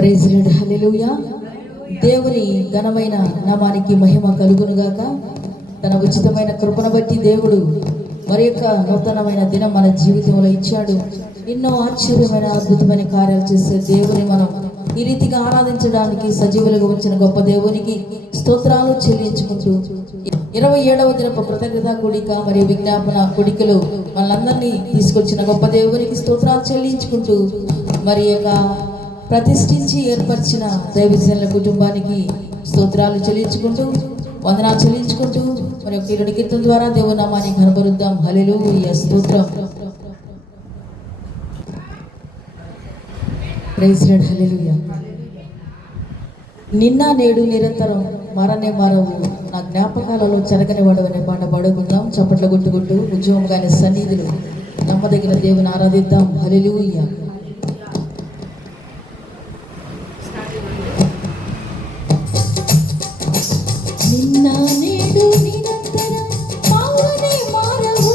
Praise lord, హల్లెలూయా. దేవుని ఘనమైన నామానికి మహిమ కలుగునుగాక. తన ఉచితమైన కృపను బట్టి దేవుడు మరి యొక్క నూతనమైన దినం మన జీవితంలో ఇచ్చాడు. ఎన్నో ఆశ్చర్యమైన అద్భుతమైన కార్యాలు చేసే దేవుని మనం ఈ రీతిగా ఆరాధించడానికి సజీవులుగా వచ్చిన గొప్ప దేవునికి స్తోత్రాలు చెల్లించుకుంటూ 27వ దినపు కృతజ్ఞత కూడిక మరియు విజ్ఞాపన కూడికలు మనందరినీ తీసుకొచ్చిన గొప్ప దేవునికి స్తోత్రాలు చెల్లించుకుంటూ మరి యొక్క ప్రతిష్ఠించి ఏర్పరిచిన దైవజనుల కుటుంబానికి స్తోత్రాలు చెల్లించుకుంటూ వందనాలు చెల్లించుకుంటూ మరి ఒక కీర్తన కీర్తన ద్వారా దేవుని నామాన్ని కనబరుద్దాం. హల్లెలూయా, స్తోత్రం. ప్రైజ్ లార్డ్, హల్లెలూయా. నిన్న నేడు నిరంతరం మరనే మారవు, నా జ్ఞాపకాలలో చెరగని వాడవనే పాట పాడుకుందాం. చప్పట్లు కొట్టుకుంటూ ఉద్యోగంగానే సన్నిధులు నమ్మదగిన దేవుని ఆరాధిద్దాం. హల్లెలూయా. నిన్న నేడు నిరంతరం మారనే మారవు,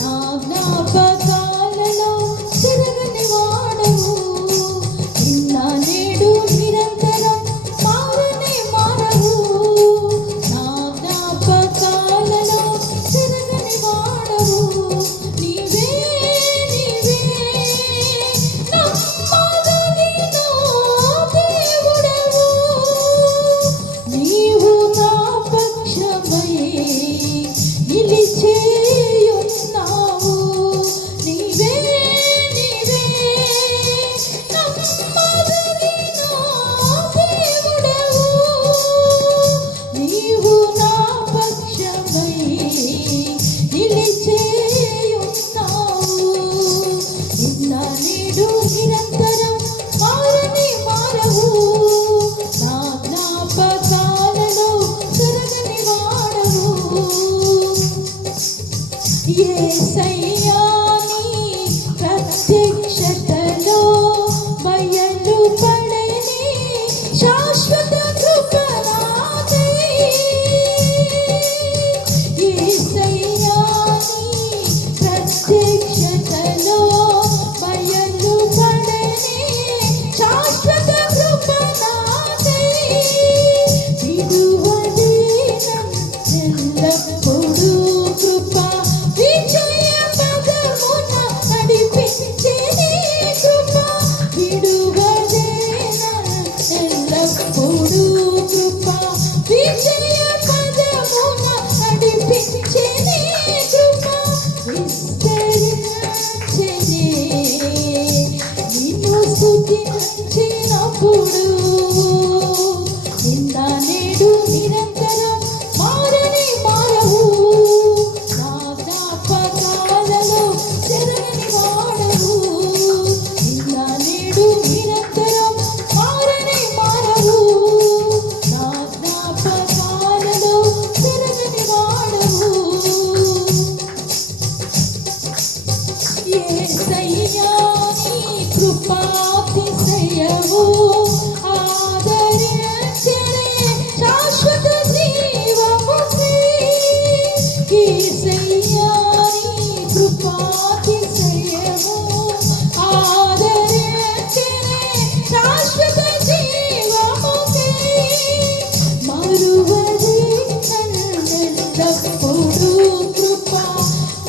నా జ్ఞాపకాలలో చెరగని వాడవు. నిన్న నేడు నిరంతరం మారనే మారవు, నా జ్ఞాపకాలలో చెరగని వాడవు. నీవే నీవే నమ్మదగిన దేవుడవు, నీవు నా పక్షమై నిలిచేయున్నావు. నీవే నీవే నమ్మదగిన దేవుడవు, నీవు నా పక్షమై నిలిచేయున్నావు. నిన్న నేడు నిరంతరం మారని మారవు, నా జ్ఞాపకాలలో చెరగని వాడవు. యేసయ్యా నీ ప్రత్యక్షతలో బయలుపడని శాశ్వత కృప నాదై. యేసయ్యా నీ ప్రత్యక్షతలో బయలుపడని శాశ్వత కృప నాదై. విడువది నన్నెల్లప్పుడూ కృప విజయ పదమున నడిపించే నీ కృప. విడువది నన్నెల్లప్పుడూ కృప విజయ పదమున నడిపించే నీ కృప. విస్తరించెనే నిన్ను స్తుతించినప్పుడు. నిన్న నేడు నిరంతరం మారని మారవు, నా జ్ఞాపకాలలో చెరగని వాడవు. నిన్న నేడు నిరంతరం మారని మారవు, నా జ్ఞాపకాలలో చెరగని వాడవు. యేసయ్యా నీ కృపాతిశయము ఆదరించెనే శాశ్వత జీవముకై. యేసయ్యా నీ కృపాతిశయము ఆదరించెనే శాశ్వత జీవముకై. మరువది నన్నెల్లప్పుడూ కృప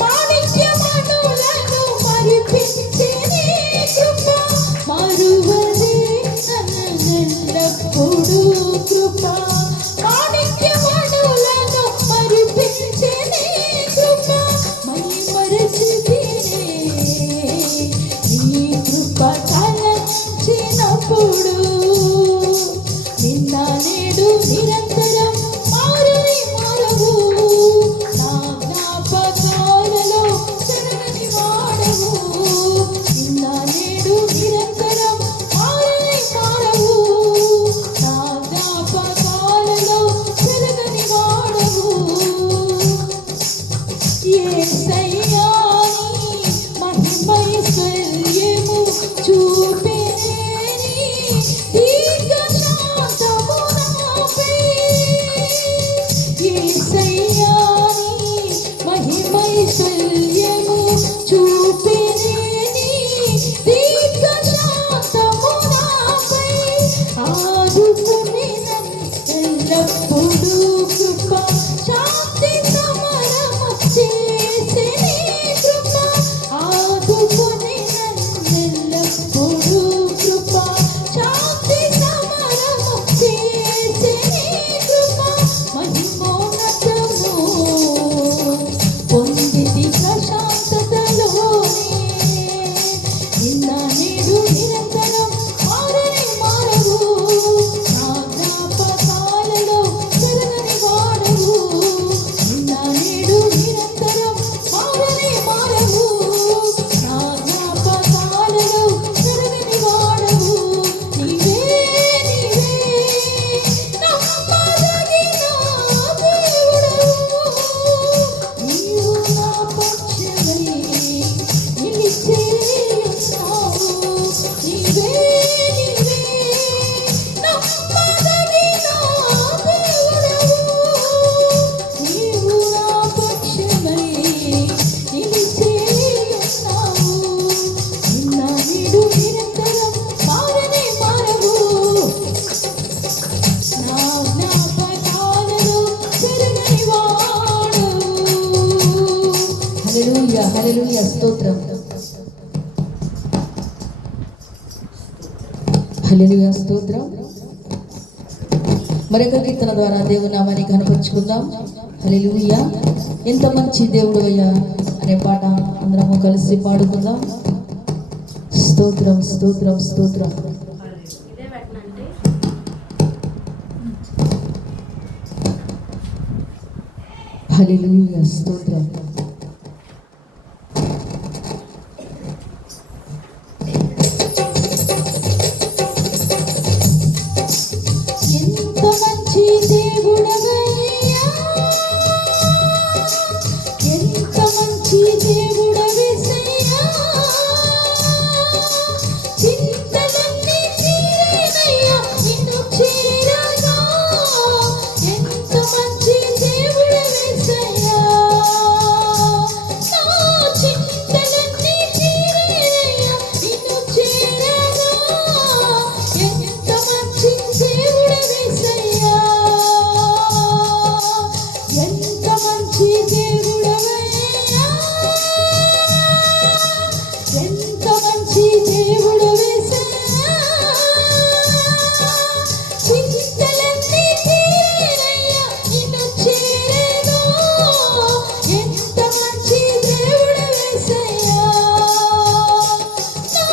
మాణిక్యమణులను మరిపించే నీ కృప. మరువది నన్నెల్లప్పుడూ కృప మాణిక్యమణులను మరిపించే నీ కృప. మైమరచితినే నీ కృప తలంచినప్పుడు. నిన్న నేడు నిరంతరం మారని మారవు, నా జ్ఞాపకాలలో చెరగని వాడవు. నిన్న నేడు నిరంతరం మారని మారవు, నా జ్ఞాపకాలలో ఎల్లప్పుడూ కృప శాంతి సమరము చేసే నీ కృప ఆదుకొని నన్నెల్లప్పుడూ కృప శాంతి సమరము చేసే నీ కృప మహిమోన్నతము పొందితి ప్రశాంతతలోనే నిన్న నేడు నిరంతరం మారని మారవు నా జ్ఞాపకాలలో చెరగని వాడవు నిన్న నేడు నిరంతరం మారని మారవు నా జ్ఞాపకాలలో చెరగని వాడవు నీవే నీవే నమ్మదగిన దేవుడవు నీవు నా పక్షమై నిలిచే ఉన్నావు నీవే నీవే నమ్మదగిన దేవుడవు నీవు నా పక్షమై నిలిచే ఉన్నావు నిన్న నేడు నిరంతరం మారనే మారవు నా జ్ఞాపకాలలో చెరగని వాడవు హల్లెలూయా హల్లెలూయా స్తోత్రం హల్లెలూయా స్తోత్రం మరొక కీర్తన ద్వారా దేవుని నామాన్ని కనపరుచుకుందాం హల్లెలూయా ఎంత మంచి దేవుడు అయ్యా అనే పాట అందరము కలిసి పాడుకుందాం స్తోత్రం స్తోత్రం స్తోత్రం ఇదే పెట్టనండి. హల్లెలూయా స్తోత్రం ఎంత మంచి దేవుడవయ్యా ఎంత మంచి దేవుడవేసయ్యా చింతలన్నీ తీరేనయ్యా నిన్ను చేరగా ఎంత మంచి దేవుడవేసయ్యా నా చింతలన్నీ తీరేనయ్యా నిన్ను చేరగా ఎంత మంచి దేవుడవేసయ్యా ఎంత మంచి దేవుడవయ్యా ఎంత మంచి దేవుడవేసయ్యా చింతలన్నీ తీరేనయ్యా నిన్ను చేరగా ఎంత మంచి దేవుడవేసయ్యా నా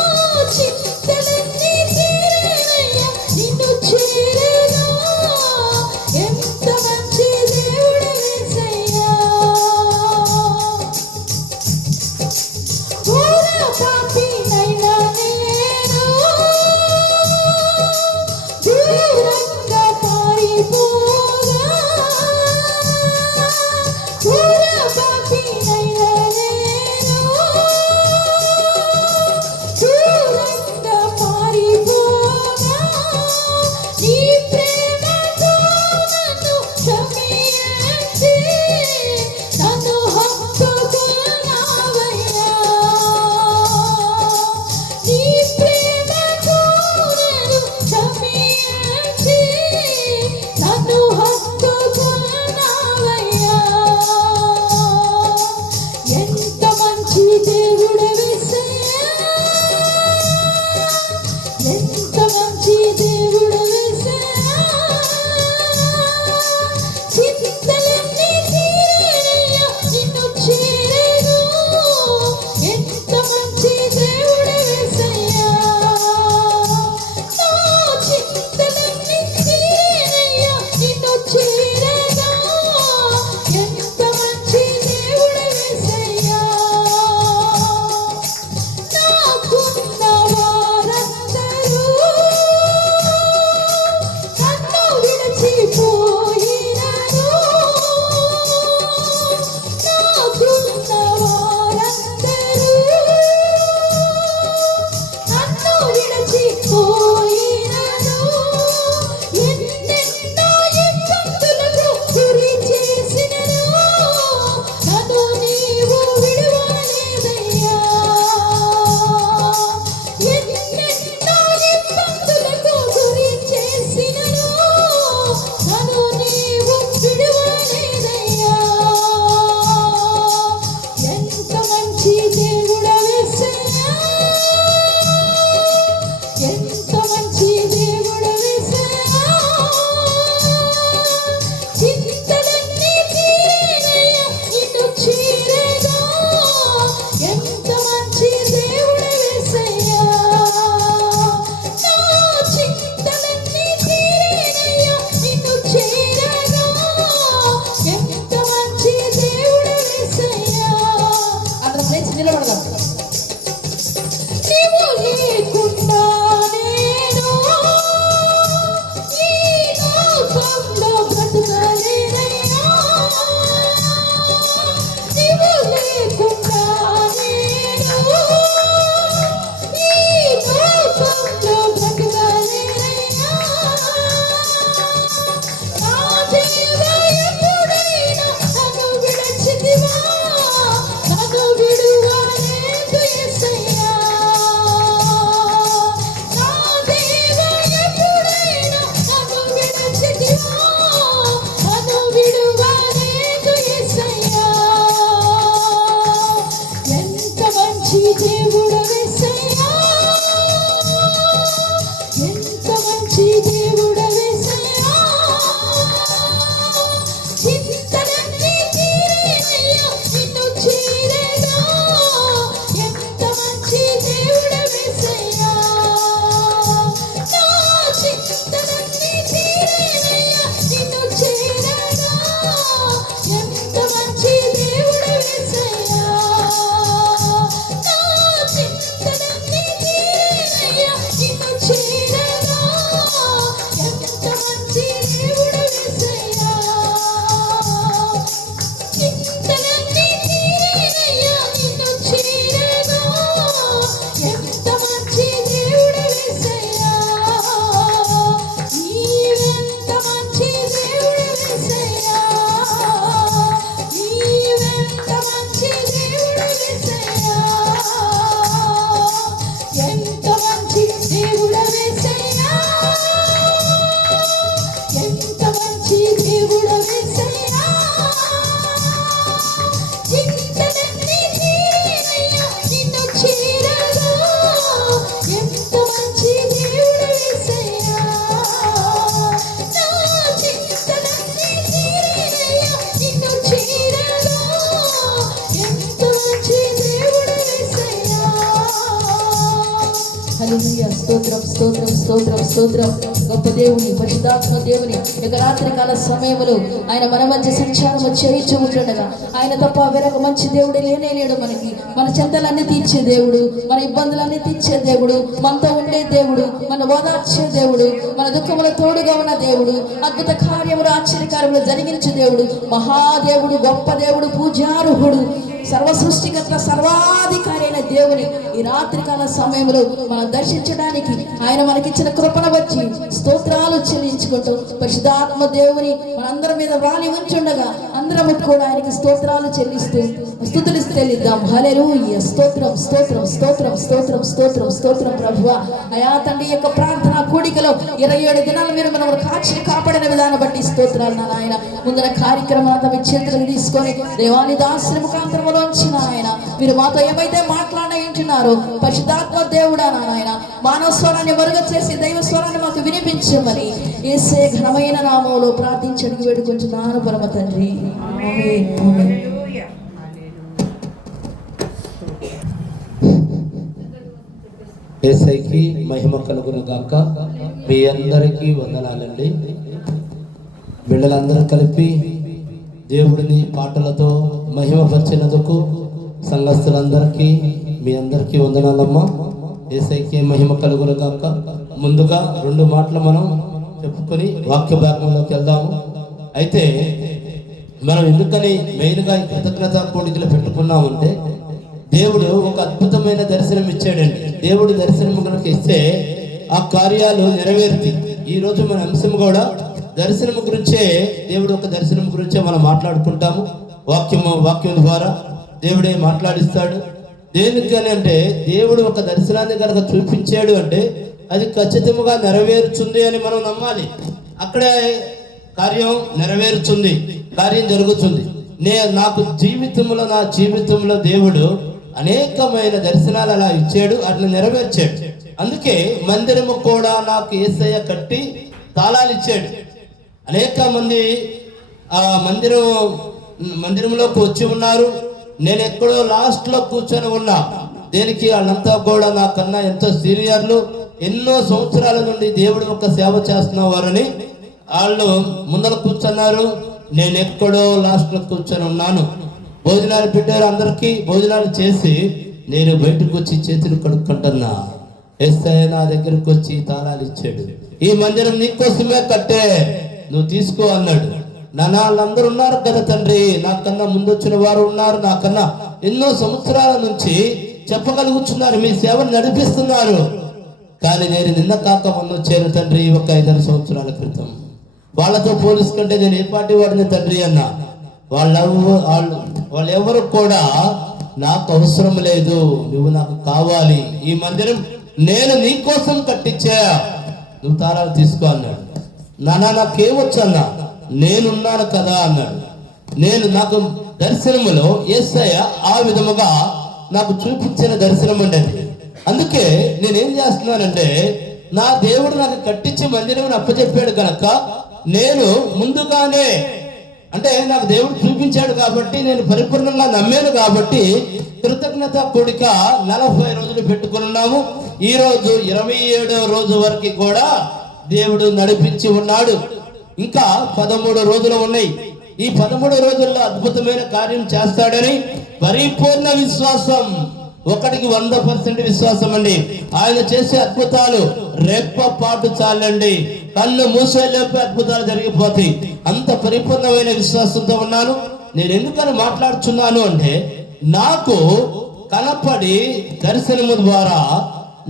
చింతలన్నీ తీరేనయ్యా నిన్ను చేరగా ఎంత మంచి దేవుడవేసయ్యా ఘోర పాపినైనా నేను దూరంగా పారిపోగా ఘోర పాపినైనా నేను దూరంగా పారిపోగా నీ ప్రేమతో నన్ను క్షమించి నన్ను హత్తుకున్నావయ్యా నీ ప్రేమతో నన్ను క్షమించి నన్ను హత్తుకున్నావయ్యా ఎంత మంచి దేవుడవేసయ్యా ఎంత మంచి దేవుడవేసయ్యా చింతలన్నీ తీరేనయ్యా నిన్ను చేరగా ఎంత మంచి దేవుడవేసయ్యా నా చింతలన్నీ తీరేనయ్యా నిన్ను చేరగా ఎంత మంచి దేవుడవేసయ్యా నాకున్న వారందరూ స్తోత్రం స్తోత్రం స్తోత్రం. గొప్ప దేవుని పరిశుద్ధాత్మ దేవుని ఇక రాత్రి కాల సమయంలో ఆయన మన మధ్య సంచారం చేయించు ఉంటుండగా ఆయన తప్ప వేరొక మంచి దేవుడు లేనే లేడు. మనకి మన చెంతలన్నీ తీర్చే దేవుడు, మన ఇబ్బందులన్నీ తీర్చే దేవుడు, మనతో ఉండే దేవుడు, మన ఓదార్చే దేవుడు, మన దుఃఖముల తోడుగా ఉన్న దేవుడు, అద్భుత కార్యములు ఆశ్చర్యకార్యములు జరిగించే దేవుడు, మహాదేవుడు, గొప్ప దేవుడు, పూజార్హుడు, సర్వ సృష్టికర్త, సర్వాధికారి అయిన దేవుని ఈ రాత్రికాల సమయంలో మనం దర్శించడానికి ఆయన మనకిచ్చిన కృపను బట్టి స్తోత్రాలు చెల్లించుకుంటూ పరిశుద్ధాత్మ దేవుని మనందరి మీద వాలి ఉంచుండగా అందరము కూడా ఆయనకి స్తోత్రాలు చెల్లిస్తూ స్తుతులు చెల్లిద్దాం. హల్లెలూయా. స్తోత్రం స్తోత్రం స్తోత్రం స్తోత్రం స్తోత్రం స్తోత్రం ప్రభువా. అయా తండ్రి యొక్క ప్రార్థన కూడికలో 27 దినాలు మీరు మనం కాచి కాపాడిన విధానం బట్టి స్తోత్రాలు నాయన. ముందున కార్యక్రమం అంతా మీ చేతులకు తీసుకొని దేవాని దాసుని ముఖాంతరములోంచి నాయన మీరు మాతో ఏమైతే మాట్లాడుతున్నారో పరిశుద్ధాత్మ దేవుడా నాయన మానవ స్వరాన్ని మరుగ చేసి దైవ స్వరాన్ని మాకు వినిపించమని యేసే ఘనమైన నామములో ప్రార్థించి అడిగి వేడుకుంటున్నాను పరమ తండ్రి. ఆమేన్. ఆమేన్. యేసయ్యకి మహిమ కలుగును గాక. మీ అందరికీ వందనాలండి. బిడ్డలందరూ కలిపి దేవుడిని పాటలతో మహిమపరిచినందుకు సంఘస్థులందరికీ మీ అందరికీ వందనాలమ్మా. యేసయ్యకి మహిమ కలుగును గాక. ముందుగా 2 మాటలు మనం చెప్పుకొని వాక్య భాగంలోకి వెళ్దాము. అయితే మనం ఎందుకని మెయిన్గా ఈ కృతజ్ఞత కోడికలు పెట్టుకున్నామంటే దేవుడు ఒక అద్భుతమైన దర్శనం ఇచ్చాడండి. దేవుడు దర్శనం కనుక ఇస్తే ఆ కార్యాలు నెరవేరుతాయి. ఈరోజు మన అంశం కూడా దర్శనం గురించే, దేవుడు ఒక దర్శనం గురించే మనం మాట్లాడుకుంటాము. వాక్యం ద్వారా దేవుడే మాట్లాడిస్తాడు. దేనికని అంటే దేవుడు ఒక దర్శనాన్ని కనుక చూపించాడు అంటే అది ఖచ్చితంగా నెరవేరుతుంది అని మనం నమ్మాలి. అక్కడే కార్యం నెరవేరుతుంది, కార్యం జరుగుతుంది. నాకు నా జీవితంలో దేవుడు అనేకమైన దర్శనాలు అలా ఇచ్చాడు, అట్లా నెరవేర్చాడు. అందుకే మందిరము కూడా నాకు యేసయ్య కట్టి తాళాలు ఇచ్చాడు. అనేక మంది ఆ మందిరంలోకి వచ్చి ఉన్నారు. నేను ఎక్కడో లాస్ట్లో కూర్చొని ఉన్నా. దేనికి? వాళ్ళంతా కూడా నాకన్నా ఎంతో సీనియర్లు, ఎన్నో సంవత్సరాల నుండి దేవుడు ఒక సేవ చేస్తున్నవారని వాళ్ళు ముందర కూర్చున్నారు. నేను ఎక్కడో లాస్ట్లో కూర్చొని ఉన్నాను. భోజనాలు పెట్టారు, అందరికీ భోజనాలు చేసి నేను బయటకు వచ్చి చేతులు కడుక్కుంటున్నా. యేసయ్య నా దగ్గరకు వచ్చి తాళాలు ఇచ్చాడు. ఈ మందిరం నీకోసమే కట్టే, నువ్వు తీసుకో అన్నాడు. వాళ్ళందరూ ఉన్నారు కదా తండ్రి, నాకన్నా ముందు వచ్చిన వారు ఉన్నారు, నాకన్నా ఎన్నో సంవత్సరాల నుంచి చెప్పగలుగుతున్నారు, మీ సేవను నడిపిస్తున్నారు. కానీ నేను నిన్న కాక మొన్న వచ్చాను తండ్రి, ఒక 5-6 సంవత్సరాల క్రితం. వాళ్ళతో పోల్చుకుంటే నేను ఏ పార్టీ వాడిని తండ్రి అన్నా. వాళ్ళెవరు కూడా నాకు అవసరం లేదు, నువ్వు నాకు కావాలి. ఈ మందిరం నేను నీకోసం కట్టించా, నువ్వు తాళాలు తీసుకో అన్నాడు. నాకేమొచ్చు అన్నా, నేనున్నాను కదా అన్నాడు. నాకు దర్శనములో యేసయ్య ఆ విధముగా నాకు చూపించిన దర్శనం ఉండేది. అందుకే నేనేం చేస్తున్నానంటే, నా దేవుడు నాకు కట్టించి మందిరం అప్పచెప్పాడు కనుక నేను ముందుగానే, అంటే నాకు దేవుడు చూపించాడు కాబట్టి నేను పరిపూర్ణంగా నమ్మాను కాబట్టి కృతజ్ఞత కూడిక 40 రోజులు పెట్టుకున్నాము. ఈ రోజు 27వ రోజు వరకు కూడా దేవుడు నడిపించి ఉన్నాడు. ఇంకా 13 రోజులు ఉన్నాయి. ఈ 13 రోజుల్లో అద్భుతమైన కార్యం చేస్తాడని పరిపూర్ణ విశ్వాసం, 100% విశ్వాసం అండి. ఆయన చేసే అద్భుతాలు రెప్పపాటు చాలండి, కళ్ళు మూసేలోపే అద్భుతాలు జరిగిపోతాయి. అంత పరిపూర్ణమైన విశ్వాసంతో ఉన్నాను. నేను ఎందుకని మాట్లాడుతున్నాను అంటే, నాకు కనపడి దర్శనము ద్వారా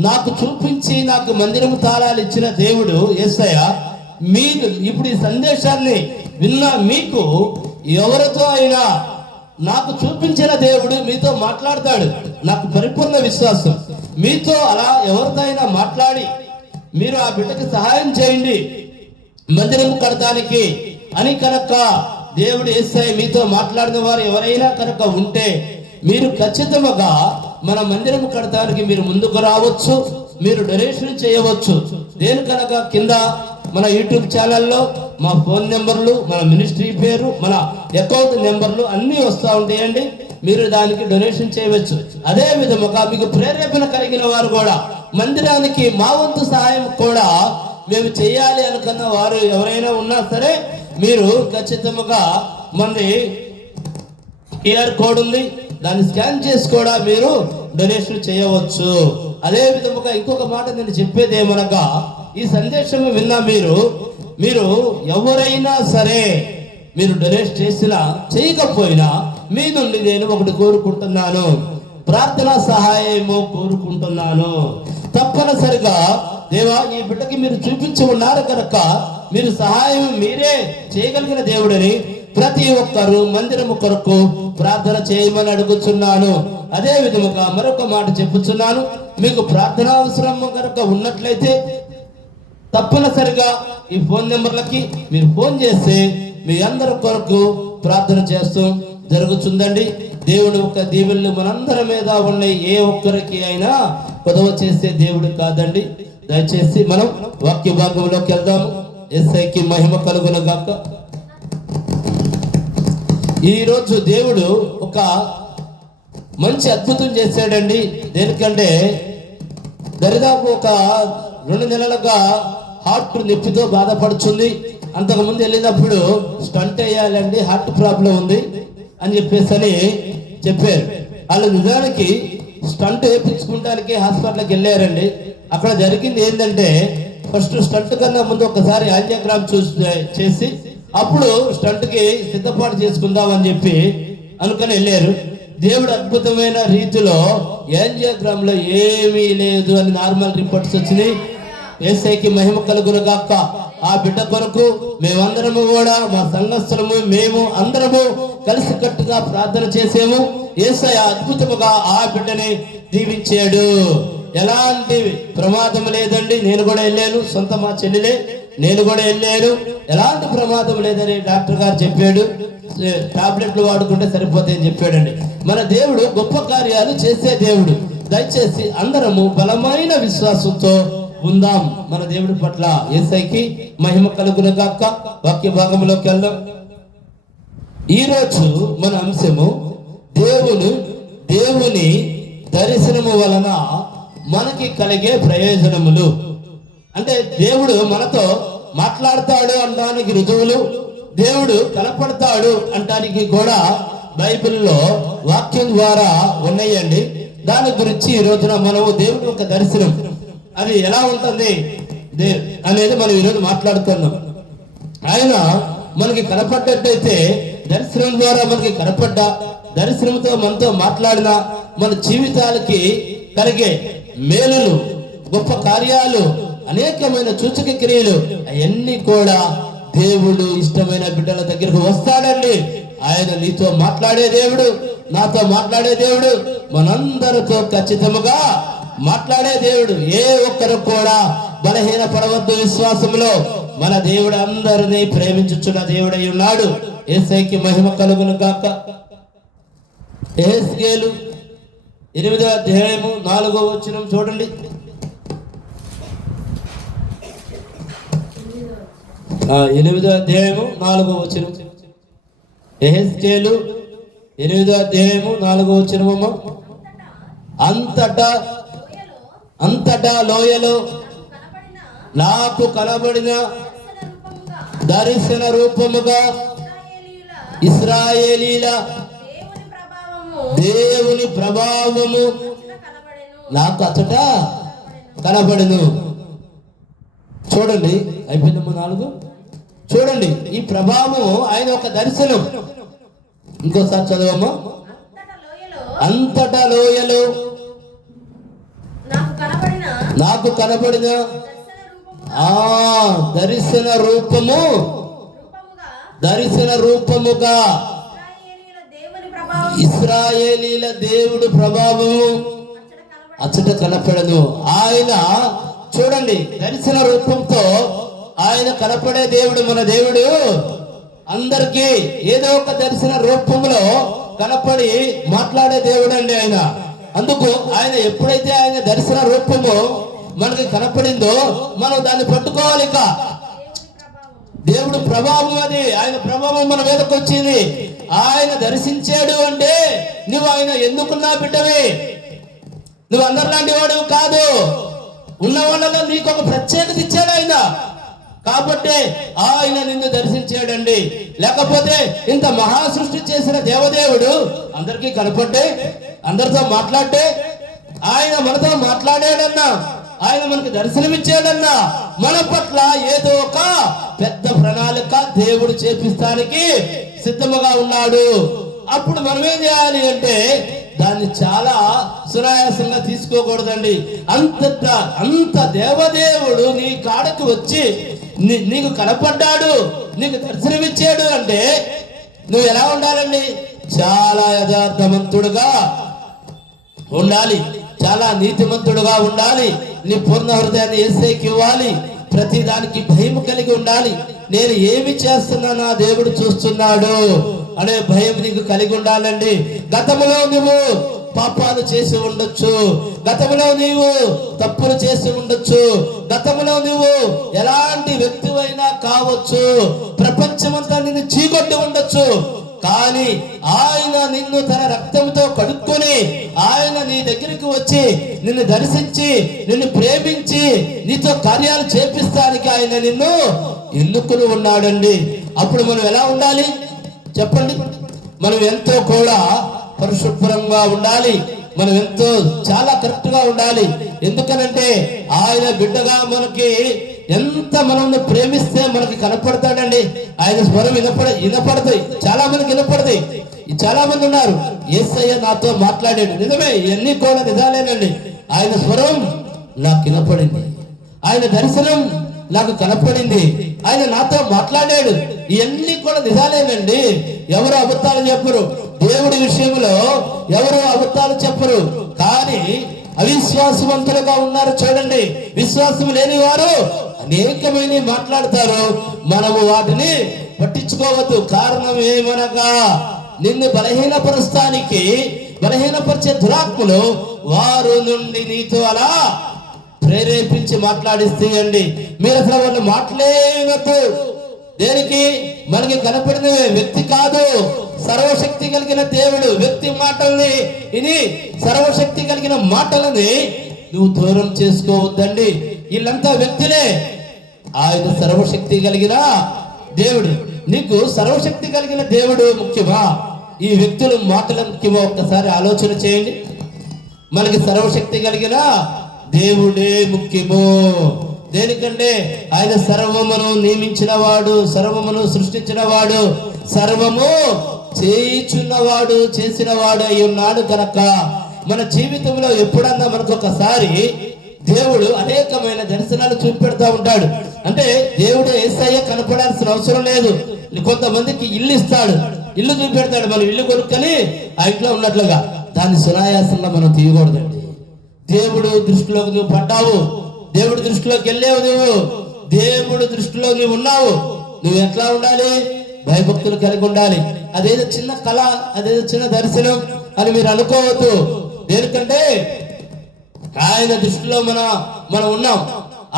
నాకు చూపించి నాకు మందిరము తాళాలు ఇచ్చిన దేవుడు యేసయ్య, మీరు ఇప్పుడు ఈ సందేశాన్ని విన్న మీకు ఎవరితో అయినా నాకు చూపించిన దేవుడు మీతో మాట్లాడతాడు. నాకు పరిపూర్ణ విశ్వాసం. మీతో అలా ఎవరితో అయినా మాట్లాడి మీరు ఆ బిడ్డకి సహాయం చేయండి మందిరం కడటానికి అని కనుక దేవుడు యేసయ్య మీతో మాట్లాడిన వారు ఎవరైనా కనుక ఉంటే మీరు ఖచ్చితంగా మన మందిరం కడటానికి మీరు ముందుకు రావచ్చు, మీరు డొనేషన్ చేయవచ్చు. దేనికనగా కింద మన యూట్యూబ్ ఛానల్లో మా ఫోన్ నెంబర్లు, మన మినిస్ట్రీ పేరు, మన అకౌంట్ నెంబర్లు అన్నీ వస్తూ ఉంటాయండి. మీరు దానికి డొనేషన్ చేయవచ్చు. అదే విధముగా మీకు ప్రేరేపణ కలిగిన వారు కూడా మందిరానికి మా వంతు సహాయం కూడా మేము చేయాలి అనుకున్న వారు ఎవరైనా ఉన్నా సరే మీరు ఖచ్చితంగా మంది QR కోడ్ ఉంది, దాన్ని స్కాన్ చేసి కూడా మీరు డొనేషన్ చేయవచ్చు. అదే విధముగా ఇంకొక మాట నేను చెప్పేది ఏమనగా, ఈ సందేశం విన్నా మీరు ఎవరైనా సరే మీరు డొనేట్ చేసినా చేయకపోయినా మీ నుండి నేను ఒకటి కోరుకుంటున్నాను, ప్రార్థనా సహాయము కోరుకుంటున్నాను. తప్పనిసరిగా దేవా ఈ బిడ్డకి మీరు చూపించి ఉన్నారు కనుక మీరు సహాయం మీరే చేయగలిగిన దేవుడని ప్రతి ఒక్కరు మందిరము కొరకు ప్రార్థన చేయమని అడుగుతున్నాను. అదే విధముగా మరొక మాట చెప్పుచున్నాను, మీకు ప్రార్థన అవసరం కనుక ఉన్నట్లయితే తప్పనిసరిగా ఈ ఫోన్ నెంబర్లకి మీరు ఫోన్ చేస్తే మీ అందరి కొరకు ప్రార్థన చేస్తూ జరుగుతుందండి. దేవుడు ఒక దీవెనలు మనందరి మీద ఉన్నాయి, ఏ ఒక్కరికి అయినా కొదవ చేసే దేవుడు కాదండి. దయచేసి మనం వాక్య భాగంలోకి వెళ్దాము. యేసయ్యకి మహిమ కలుగును గాక. ఈరోజు దేవుడు ఒక మంచి అద్భుతం చేశాడండి. దేనికంటే దరిదాపు ఒక 2 నెలలుగా హార్ట్ నొప్పితో బాధపడుతుంది. అంతకుముందు వెళ్ళినప్పుడు స్టంట్ వేయాలండి, హార్ట్ ప్రాబ్లం ఉంది అని చెప్పేసి చెప్పారు. వాళ్ళు నిజానికి స్టంట్ వేయించుకోవడానికి హాస్పిటల్కి వెళ్ళారండి. అక్కడ జరిగింది ఏంటంటే ఫస్ట్ స్టంట్ కన్నా ముందు ఒకసారి యాంజియోగ్రామ్ చేసి అప్పుడు స్టంట్ కి సిద్ధపాటు చేసుకుందాం అని చెప్పి అనుకుని వెళ్ళారు. దేవుడు అద్భుతమైన రీతిలో యాంజియోగ్రామ్ లో ఏమీ లేదు అని నార్మల్ రిపోర్ట్స్ వచ్చినాయి. యేసయ్యకి మహిమ కలుగును గాక. ఆ బిడ్డ కొరకు మేమందరము కూడా మా సంఘస్థలము మేము అందరము కలిసికట్టుగా ప్రార్థన చేసాము. యేసయ్య అద్భుతముగా ఆ బిడ్డని దీవించాడు. ఎలాంటి ప్రమాదం లేదండి. నేను కూడా వెళ్ళాను, సొంత మా చెల్లెలే, నేను కూడా వెళ్ళాను. ఎలాంటి ప్రమాదం లేదని డాక్టర్ గారు చెప్పాడు. టాబ్లెట్లు వాడుకుంటే సరిపోతాయని చెప్పాడండి. మన దేవుడు గొప్ప కార్యాలు చేసే దేవుడు. దయచేసి అందరము బలమైన విశ్వాసంతో ఉందాం మన దేవుడి పట్ల. యేసయ్యకి మహిమ కలుగును గాక. వాక్య భాగంలోకి వెళ్దాం. ఈరోజు మన అంశము దేవుని దర్శనము వలన మనకి కలిగే ప్రయోజనములు. అంటే దేవుడు మనతో మాట్లాడతాడు అనడానికి రుజువులు, దేవుడు కనపడతాడు అంటానికి కూడా బైబిల్లో వాక్యం ద్వారా ఉన్నాయండి. దాని గురించి ఈ రోజున మనము దేవుడి యొక్క దర్శనం అది ఎలా ఉంటుంది అనేది మనం ఈరోజు మాట్లాడుతున్నాం. ఆయన మనకి కనపడ్డట్టయితే దర్శనం ద్వారా మనకి కనపడ్డా, దర్శనంతో మనతో మాట్లాడినా మన జీవితాలకి కలిగే మేలులు, గొప్ప కార్యాలు, అనేకమైన సూచక క్రియలు అవన్నీ కూడా దేవుడు ఇష్టమైన బిడ్డల దగ్గరకు వస్తాడండి. ఆయన నీతో మాట్లాడే దేవుడు, నాతో మాట్లాడే దేవుడు, మనందరితో ఖచ్చితంగా మాట్లాడే దేవుడు. ఏ ఒక్కరు కూడా బలహీన పడవద్దు. విశ్వాసంలో మన దేవుడు అందరినీ ప్రేమించుచున్న దేవుడై ఉన్నాడు. యేసయ్యకి మహిమ కలుగును గాక. యెహెజ్కేలు 8వ అధ్యాయము 4వ వచనం చూడండి. 8వ అధ్యాయము 4వ వచనం. యెహెజ్కేలు 8వ అధ్యాయము 4వ వచనము. అంతటా లోయలో నాకు కనబడిన దర్శన రూపముగా ఇశ్రాయేలీల దేవుని ప్రభావము నాకు అచ్చట కనబడెను. చూడండి, అయిపోయిందమ్మా 4. చూడండి, ఈ ప్రభావం ఆయన ఒక దర్శనం. ఇంకోసారి చదవమ్మా. అంతటా లోయలో నాకు కనబడిన దర్శన రూపముగా ఇశ్రాయేలీల దేవుడు ప్రభావము అచ్చట కనపడను. ఆయన చూడండి, దర్శన రూపంతో ఆయన కనపడే దేవుడు. మన దేవుడు అందరికీ ఏదో ఒక దర్శన రూపంలో కనపడి మాట్లాడే దేవుడు అండి ఆయన. అందుకు ఆయన ఎప్పుడైతే ఆయన దర్శన రూపము మనకి కనపడిందో మనం దాన్ని పట్టుకోవాలి. ఇక దేవుడు ప్రభావం, అది ఆయన ప్రభావం మన మీదకి వచ్చింది. ఆయన దర్శించాడు అంటే నువ్వు ఆయన ఎందుకున్నా బిడ్డవే, నువ్వు అందరిలాంటి వాడు కాదు. ఉన్న వాళ్ళలో నీకు ఒక ప్రత్యేకత ఇచ్చాడు ఆయన, కాబట్టి ఆయన నిన్ను దర్శించాడండి. లేకపోతే ఇంత మహా సృష్టి చేసిన దేవదేవుడు అందరికీ కనపడ్డే, అందరితో మాట్లాడే, ఆయన మనతో మాట్లాడాడన్నా, ఆయన మనకు దర్శనమిచ్చాడన్నా, మన పట్ల ఏదో ఒక పెద్ద ప్రణాళిక దేవుడు చేపిస్తానికి సిద్ధముగా ఉన్నాడు. అప్పుడు మనం ఏం చేయాలి అంటే దాన్ని చాలా సునాయాసంగా తీసుకోకూడదండి. అంత దేవదేవుడు నీ కాడకు వచ్చి నీకు కనపడ్డాడు, నీకు దర్శనమిచ్చాడు అంటే నువ్వు ఎలా ఉండాలండి? చాలా యథార్థవంతుడుగా ఉండాలి, చాలా నీతిమంతుడుగా ఉండాలి. నీ పూర్ణ హృదయాన్ని యేసుకి ఇవ్వాలి. ప్రతి దానికి భయం కలిగి ఉండాలి. నేను ఏమి చేస్తున్నా నా దేవుడు చూస్తున్నాడు అనే భయం నీకు కలిగి ఉండాలండి. గతంలో నువ్వు పాపాలు చేసి ఉండొచ్చు, గతంలో నీవు తప్పులు చేసి ఉండొచ్చు, గతంలో నువ్వు ఎలాంటి వ్యక్తివైనా కావచ్చు, ప్రపంచమంతా నిన్ను చీకొట్టి ఉండొచ్చు. కానీ ఆయన నిన్ను తన రక్తంతో కడుక్కొని ఆయన నీ దగ్గరికి వచ్చి నిన్ను దర్శించి నిన్ను ప్రేమించి నీతో కార్యాలు చేపిస్తానికి ఆయన నిన్ను ఎన్నుకుని ఉన్నాడండి. అప్పుడు మనం ఎలా ఉండాలి చెప్పండి? మనం ఎంతో కూడా పరిశుభ్రంగా ఉండాలి, మనం ఎంతో చాలా కరెక్ట్ గా ఉండాలి. ఎందుకనంటే ఆయన బిడ్డగా మనకి ఎంత మనం ప్రేమిస్తే మనకి కనపడతాడండి. ఆయన స్వరం వినపడతాయి, చాలా మందికి వినపడతాయి. చాలా మంది ఉన్నారు, యేసయ్య నాతో మాట్లాడాడు, నిజమే, ఇవన్నీ కూడా నిజాలేనండి. ఆయన స్వరం నాకు వినపడింది, ఆయన దర్శనం నాకు కనపడింది, ఆయన నాతో మాట్లాడాడు, ఇవన్నీ కూడా నిజాలేనండి. ఎవరు అబద్ధాలు చెప్పరు, దేవుడి విషయంలో ఎవరు అబద్ధాలు చెప్పరు. కానీ అవిశ్వాసవంతులుగా ఉన్నారు చూడండి, విశ్వాసం లేని వారు అనేకమైన మాట్లాడతారు. మనము వాటిని పట్టించుకోవద్దు. కారణం ఏమనగా నిన్ను బలహీనపరుస్తానికి బలహీనపరిచే దురాత్మలు వారు నుండి నీతో అలా ప్రేరేపించి మాట్లాడిస్తాయండి. మీరు అసలు వాళ్ళు మాట్లాడవద్దు. దేనికి? మనకి కనపడిన వ్యక్తి కాదు, సర్వశక్తి కలిగిన దేవుడు వ్యక్తి మాటల్ని ఇది సర్వశక్తి కలిగిన మాటలని నువ్వు దూరం చేసుకోవద్దండి. వీళ్ళంతా వ్యక్తులే, ఆయన సర్వశక్తి కలిగిన దేవుడు. నీకు సర్వశక్తి కలిగిన దేవుడు ముఖ్యమా, ఈ వ్యక్తుల మాటలు ముఖ్యమా? ఒక్కసారి ఆలోచన చేయండి. మనకి సర్వశక్తి కలిగిన దేవుడే ముఖ్యము. దేనికంటే ఆయన సర్వమును నియమించిన వాడు, సర్వమును సృష్టించిన వాడు, సర్వము చేయుచున్నవాడు, చేసిన వాడు అయి ఉన్నాడు కనుక మన జీవితంలో ఎప్పుడన్నా మనకు ఒకసారి దేవుడు అనేకమైన దర్శనాలు చూపెడతా ఉంటాడు. అంటే దేవుడు యేసయ్య కనపడాల్సిన అవసరం లేదు. కొంతమందికి ఇల్లు ఇస్తాడు, ఇల్లు చూపెడతాడు, మనం ఇల్లు కొనుక్కొని ఆ ఇంట్లో ఉన్నట్లుగా. దాన్ని సునాయాసంగా మనం తీయకూడదండి. దేవుడు దృష్టిలోకి నువ్వు పడ్డావు, దేవుడి దృష్టిలోకి వెళ్ళావు, నువ్వు దేవుడి దృష్టిలో నువ్వు ఉన్నావు. నువ్వు ఎట్లా ఉండాలి? భయభక్తులు కలిగి ఉండాలి. అదేదో చిన్న కళ, అదేదో చిన్న దర్శనం అని మీరు అనుకోవద్దు. దేనికంటే ఆయన దృష్టిలో మనం ఉన్నాం,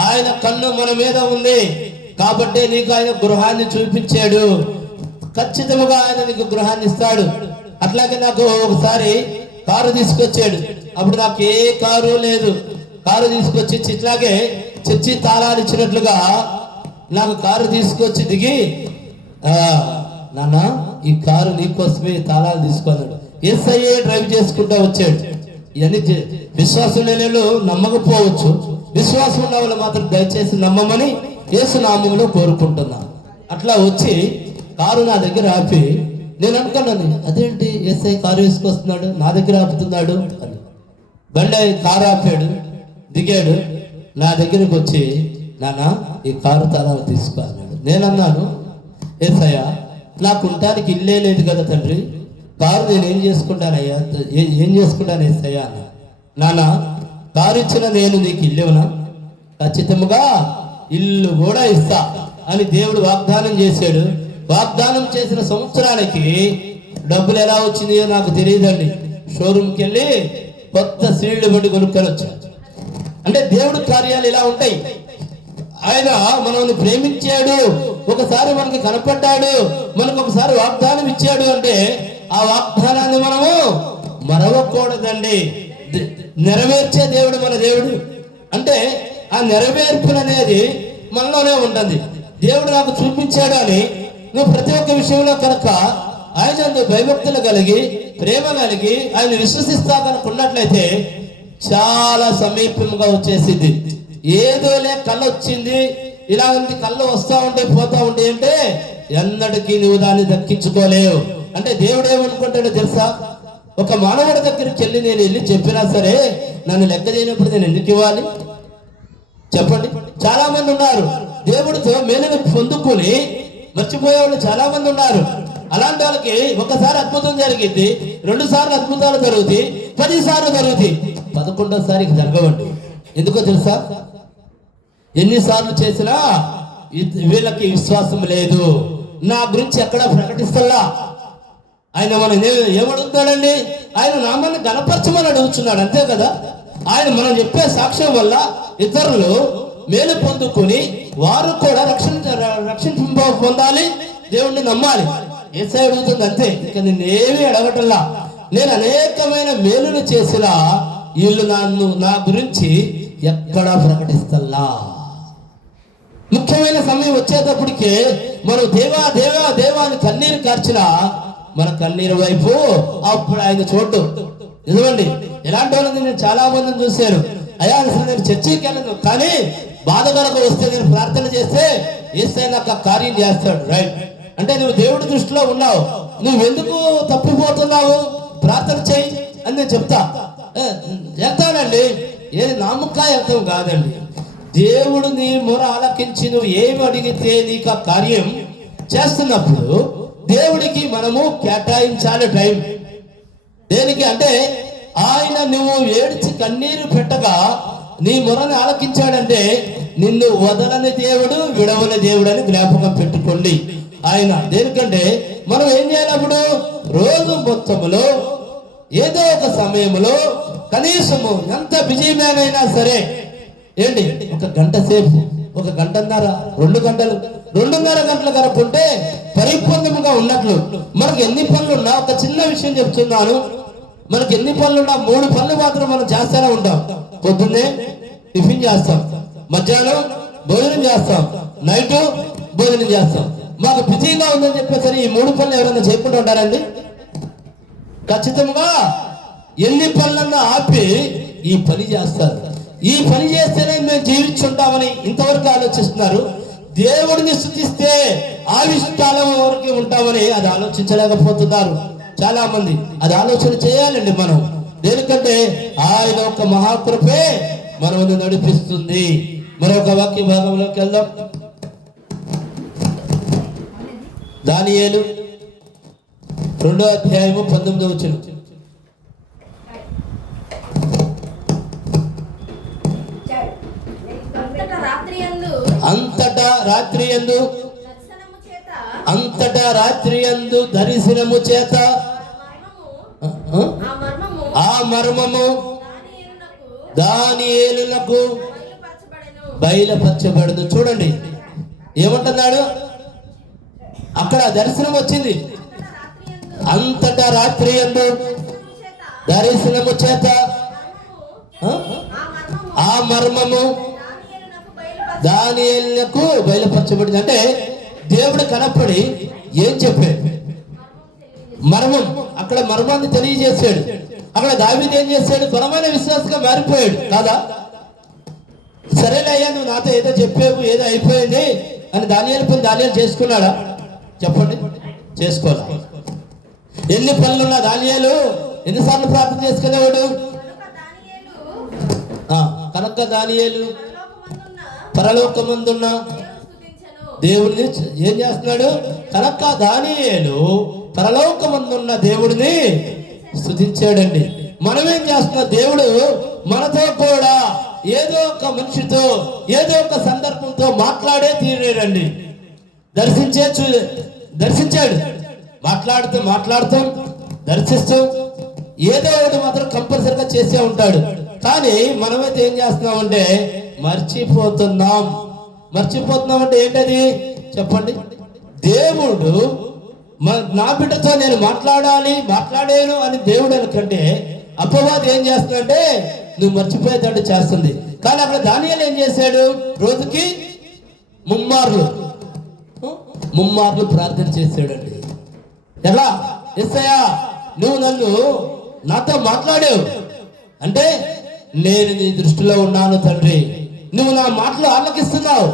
ఆయన కన్ను మన మీద ఉంది కాబట్టి నీకు ఆయన గృహాన్ని చూపించాడు. ఖచ్చితంగా ఆయన నీకు గృహాన్ని ఇస్తాడు. అట్లాగే నాకు ఒకసారి కారు తీసుకొచ్చాడు. అప్పుడు నాకు ఏ కారు లేదు, కారు తీసుకొచ్చి ఇట్లాగే చర్చి తాళాలు ఇచ్చినట్లుగా నాకు కారు తీసుకొచ్చి దిగి, నాన్న ఈ కారు నీకోసమే తాళాలు తీసుకున్నాడు. యేసయ్యే డ్రైవ్ చేసుకుంటూ వచ్చాడు. ఇవన్నీ విశ్వాసం లేని వాళ్ళు నమ్మకపోవచ్చు, విశ్వాసం ఉన్న వాళ్ళు మాత్రం దయచేసి నమ్మమని యేసు నామములో కోరుకుంటున్నా. అట్లా వచ్చి కారు నా దగ్గర ఆపి నేను అనుకున్నాను, అదేంటి యేసయ్య కారు వేసుకొస్తున్నాడు నా దగ్గర ఆపుతున్నాడు అని. బండి కారు ఆపాడు, దిగాడు, నా దగ్గరకు వచ్చి నాన్న ఈ కారు తాళాలు తీసుకో అన్నాడు. నేనన్నాను, యేసయ్య నాకు ఉండటానికి ఇల్లే లేదు కదా తండ్రి, కారు నేను ఏం చేసుకుంటానయ్యా, ఏం చేసుకుంటాను యేసయ్య అన్న. నాన్న కారు ఇచ్చిన నేను నీకు ఇల్లేవునా? ఖచ్చితంగా ఇల్లు కూడా ఇస్తా అని దేవుడు వాగ్దానం చేశాడు. వాగ్దానం చేసిన సంవత్సరానికి డబ్బులు ఎలా వచ్చిందో నాకు తెలియదండి. షోరూమ్కి వెళ్ళి కొత్త సీల్డ్ బండి కొనుక్కొని వచ్చాను. అంటే దేవుడు కార్యాలు ఇలా ఉంటాయి. ఆయన మనల్ని ప్రేమించాడు, ఒకసారి మనకి కనపడ్డాడు, మనకు ఒకసారి వాగ్దానం ఇచ్చాడు అంటే ఆ వాగ్దానాన్ని మనము మరవకూడదండి. నెరవేర్చే దేవుడు మన దేవుడు. అంటే ఆ నెరవేర్పులు అనేది మనలోనే ఉంటుంది. దేవుడు నాకు చూపించాడు అని నువ్వు ప్రతి ఒక్క విషయంలో కనుక ఆయన భయభక్తులు కలిగి ప్రేమ కలిగి ఆయన విశ్వసిస్తా కనుక ఉన్నట్లయితే చాలా సమీపంగా వచ్చేసింది. ఏదోలే కళ్ళు వచ్చింది, ఇలాంటి కళ్ళు వస్తా ఉంటే పోతా ఉంటే అంటే ఎన్నటికీ నువ్వు దాన్ని దక్కించుకోలేవు. అంటే దేవుడు ఏమనుకుంటాడో తెలుసా? ఒక మానవుడి దగ్గరికి నేను వెళ్ళి చెప్పినా సరే నన్ను లెక్క చేయనప్పుడు నేను ఎందుకు ఇవ్వాలి చెప్పండి. చాలా మంది ఉన్నారు దేవుడితో మేలును పొందుకుని మర్చిపోయే వాళ్ళు చాలా మంది ఉన్నారు. అలాంటి వాళ్ళకి ఒకసారి అద్భుతం జరిగింది, 2 సార్లు అద్భుతాలు జరుగుతాయి, 10 సార్లు జరుగుతాయి, 11వ జరగవండి. ఎందుకో తెలుసా? ఎన్నిసార్లు చేసినా వీళ్ళకి విశ్వాసం లేదు. నా గురించి ఎక్కడ ప్రకటిస్తల్లా. ఆయన మనం ఏమడుగుతాడండి? ఆయన నామాన్ని గణపరచమని అడుగుతున్నాడు, అంతే కదా. ఆయన మనం చెప్పే సాక్ష్యం వల్ల ఇతరులు మేలు పొందుకొని వారు కూడా రక్షణ పొందాలి, దేవుణ్ణి నమ్మాలి. యేసయ్య అడుగుతుంది అంతే, ఇక నేనేమి అడగటల్లా. నేను అనేకమైన మేలును చేసిన వీళ్ళు నా గురించి ఎక్కడా ప్రకటిస్తల్లా. ముఖ్యమైన సమయం వచ్చేటప్పటికే మనం దేవా దేవా దేవా అని కన్నీరు కార్చిన మన కన్నీరు వైపు అప్పుడు ఆయన చూడ్డు. నిజమండి, ఎలాంటి వాళ్ళని నేను చాలా మందిని చూశాను. అయ్యా అసలు నేను చర్చికి వెళ్ళను, కానీ బాధ కనుక వస్తే నేను ప్రార్థన చేస్తే యేసయ్య నాకు కార్యం చేస్తాడు. రైట్, అంటే నువ్వు దేవుడి దృష్టిలో ఉన్నావు, నువ్వెందుకు తప్పిపోతున్నావు, ప్రార్థన చేయి అని నేను చెప్తానండి. ఏది నామకా అర్థం కాదండి. దేవుడు నీ మొర ఆలకించి నువ్వు ఏమి అడిగితే నీకు ఆ కార్యం చేస్తున్నప్పుడు దేవుడికి మనము కేటాయించాలి టైం. దేనికి అంటే ఆయన నువ్వు ఏడ్చి కన్నీరు పెట్టగా నీ మొరని ఆలకించాడంటే నిన్ను వదలని దేవుడు, విడవని దేవుడు అని జ్ఞాపకం పెట్టుకోండి. ఆయన దేనికంటే మనం ఏం చేయాలప్పుడు రోజు మొత్తములో ఏదో ఒక సమయంలో కనీసము ఎంత బిజీ మ్యాన్ అయినా సరే ఏంటి 1 గంట సేపు, 1 గంటన్నర, 2 గంటలు, 2.5 గంటలు కనుక్కుంటే పరిపూర్ణముగా ఉన్నట్లు. మనకు ఎన్ని పనులున్నా, ఒక చిన్న విషయం చెప్తున్నాను, మనకి ఎన్ని పనులున్నా 3 పనులు మాత్రం మనం చేస్తూనే ఉంటాం. పొద్దున్నే టిఫిన్ చేస్తాం, మధ్యాహ్నం భోజనం చేస్తాం, నైట్ భోజనం చేస్తాం. మాకు బిజీగా ఉందని చెప్పేసరి ఈ 3 పనులు ఎవరైనా చేయకుండా ఉంటారండి? ఖచ్చితంగా ఎన్ని పనులన్నా ఆపి ఈ పని చేస్తారు. ఈ పని చేస్తేనే మేము జీవించుంటామని ఇంతవరకు ఆలోచిస్తున్నారు. దేవుడిని స్తుతిస్తే ఆవిష్కాలం వరకు ఉంటామని అది ఆలోచించలేకపోతున్నారు చాలా మంది. అది ఆలోచన చేయాలండి మనం. దేనికంటే ఆయన ఒక మహాకృపే మనల్ని నడిపిస్తుంది. మరొక వాక్య భాగంలోకి వెళ్దాం. దానియేలు 2వ అధ్యాయము 19వ వచనం. అంతటా రాత్రి యందు దర్శనము చేత ఆ మర్మము దానియేలునకు బయలుపరచబడదు. చూడండి ఏమంటున్నాడు అక్కడ, దర్శనం వచ్చింది. అంతటా రాత్రి యందు దర్శనము చేత ఆ మర్మము దానియేలునకు బయలుపరచబడింది. అంటే దేవుడు కనపడి ఏం చెప్పాడు? మర్మం. అక్కడ మర్మాన్ని తెలియజేశాడు. అక్కడ దావీదు ఏం చేశాడు? బలమైన విశ్వాసంగా మారిపోయాడు కాదా? సరేలే అయ్యా, నువ్వు నాతో ఏదో చెప్పావు, ఏదో అయిపోయింది అని దానియేలు పని దానియేలు చేసుకున్నాడా? చెప్పండి, చేసుకోవాలి. ఎన్ని పనులున్నా దానియేలు ఎన్నిసార్లు ప్రార్థన చేసుకునేవాడు? కనుక దానియేలు పరలోకమందున్న దేవుడిని ఏం చేస్తున్నాడు? కనుక దానియేలు పరలోకమందున్న దేవుడిని స్తుతించాడండి. మనమేం చేస్తున్నా? దేవుడు మనతో కూడా ఏదో ఒక మనిషితో ఏదో ఒక సందర్భంతో మాట్లాడే తీరేడండి. దర్శించాడు. మాట్లాడుతాం, దర్శిస్తాం, ఏదో ఒకటి మాత్రం కంపల్సరిగా చేసే ఉంటాడు. కానీ మనమైతే ఏం చేస్తున్నామంటే మర్చిపోతున్నాం అంటే ఏంటది? చెప్పండి? దేవుడు నా బిడ్డతో నేను మాట్లాడాను అని దేవుడు అనుకంటే అపవాది ఏం చేస్తుందంటే నువ్వు మర్చిపోయేటట్టు చేస్తుంది. కానీ అక్కడ దానియేలు ఏం చేశాడు? రోజుకి ముమ్మార్లు ప్రార్థన చేశాడండి. ఎలా? యేసయ్యా నువ్వు నాతో మాట్లాడావు అంటే నేను నీ దృష్టిలో ఉన్నాను తండ్రి, నువ్వు నా మాటలు ఆలకిస్తున్నావు,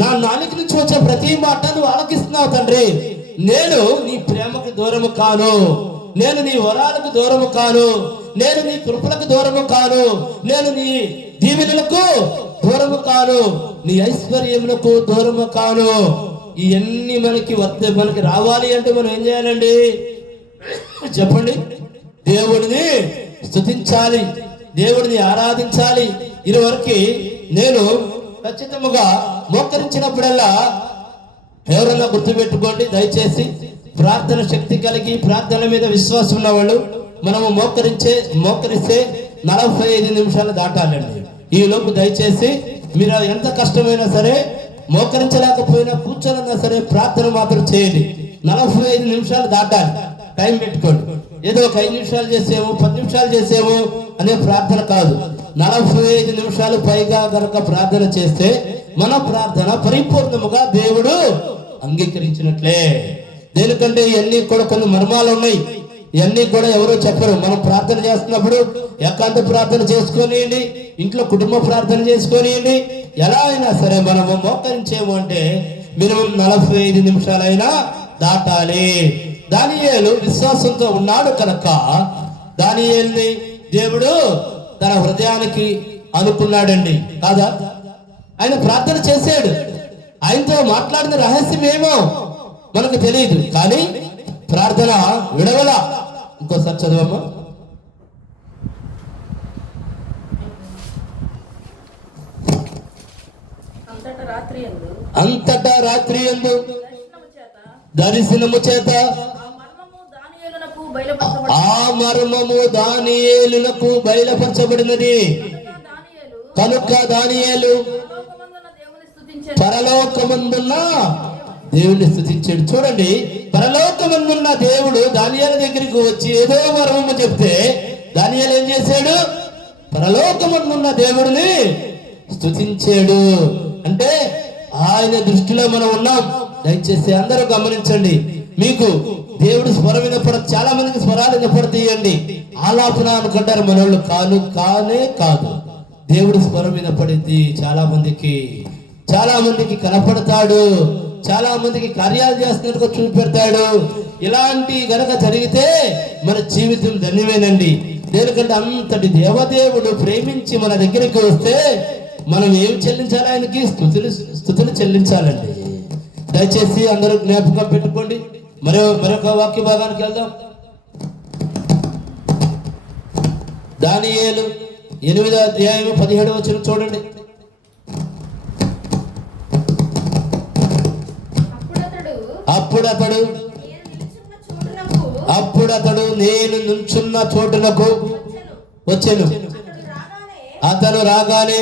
నా నాలుక నుంచి వచ్చే ప్రతి మాట నువ్వు ఆలకిస్తున్నావు తండ్రి. నేను నీ ప్రేమకు దూరము కాను, నేను నీ వరాలకు దూరము కాను, నేను నీ కృపలకు దూరము కాను, నేను నీ దీవెనలకు దూరము కాను, నీ ఐశ్వర్యములకు దూరము కాను. ఇవన్నీ మనకి రావాలి అంటే మనం ఏం చేయాలండి? చెప్పండి. దేవుడిని స్తుతించాలి, దేవుడిని ఆరాధించాలి. ఇదివరకు నేను ఖచ్చితంగా మోకరించినప్పుడల్లా ఎవరన్నా గుర్తుపెట్టుకోండి దయచేసి, ప్రార్థన శక్తి కలిగి ప్రార్థన మీద విశ్వాసం ఉన్నవాళ్ళు మనము మోకరిస్తే 45 నిమిషాలు దాటాలండి. ఈ లోపు దయచేసి మీరు ఎంత కష్టమైనా సరే, మోకరించలేకపోయినా కూర్చొనన్నా సరే ప్రార్థన మాత్రం చేయండి. 45 నిమిషాలు దాటాలి. టైం పెట్టుకోండి. ఏదో ఒక 5 నిమిషాలు చేసేమో 10 నిమిషాలు చేసేమో అనే ప్రార్థన కాదు. 45 నిమిషాలు పైగా గనక ప్రార్థన చేస్తే మన ప్రార్థన పరిపూర్ణముగా దేవుడు అంగీకరించినట్లే. దేనికంటే ఇవన్నీ కూడా కొన్ని మర్మాలు ఉన్నాయి. ఇవన్నీ కూడా ఎవరో చెప్పరు. మనం ప్రార్థన చేస్తున్నప్పుడు ఏకాంత ప్రార్థన చేసుకోనియండి, ఇంట్లో కుటుంబ ప్రార్థన చేసుకోనియండి, ఎలా అయినా సరే మనము మోకరించేము అంటే మినిమం 45 నిమిషాలైనా దాటాలి. దానియేలు విశ్వాసంతో ఉన్నాడు కనుక దానియేలుని దేవుడు తన హృదయానికి అనుకున్నాడండి, కాదా? ఆయన ప్రార్థన చేశాడు. ఆయనతో మాట్లాడిన రహస్యం ఏమో మనకు తెలియదు, కానీ ప్రార్థన విడవల. ఇంకోసారి చదవమ్మా. అంతటా రాత్రి యందు దర్శనము చేత ఆ మర్మము దానియేలునకు బయలుపరచబడినది కనుక దానియేలు పరలోకమందున్న దేవుణ్ణి స్తుతించాడు. చూడండి, పరలోకమందున్న దేవుడు దానియేలు దగ్గరికి వచ్చి ఏదో మర్మము చెప్తే దానియేలు ఏం చేశాడు? పరలోకమందున్న దేవుడిని స్తుతించాడు. అంటే ఆయన దృష్టిలో మనం ఉన్నాం. దయచేసి అందరూ గమనించండి. మీకు దేవుడి స్వరం వినపడదు. చాలా మందికి స్వరాలు వినపడతాయండి. ఆలాపన అనుకుంటారు మనోళ్ళు. కానే కాదు, దేవుడి స్వరం వినపడింది. చాలా మందికి కనపడతాడు, చాలా మందికి కార్యాలు చేస్తున్నట్టుగా చూపెడతాడు. ఇలాంటి గనక జరిగితే మన జీవితం ధన్యమేనండి. దేనికంటే అంతటి దేవదేవుడు ప్రేమించి మన దగ్గరికి వస్తే మనం ఏమి చెల్లించాలి? ఆయనకి స్తుతులు చెల్లించాలండి. దయచేసి అందరూ జ్ఞాపకం పెట్టుకోండి. మరొక వాక్య భాగానికి వెళ్దాం. దానియేలు 8వ అధ్యాయం 17వ వచనం చూడండి. అప్పుడు అతడు నేను నుంచున్న చోటునకు వచ్చెను. అతను రాగానే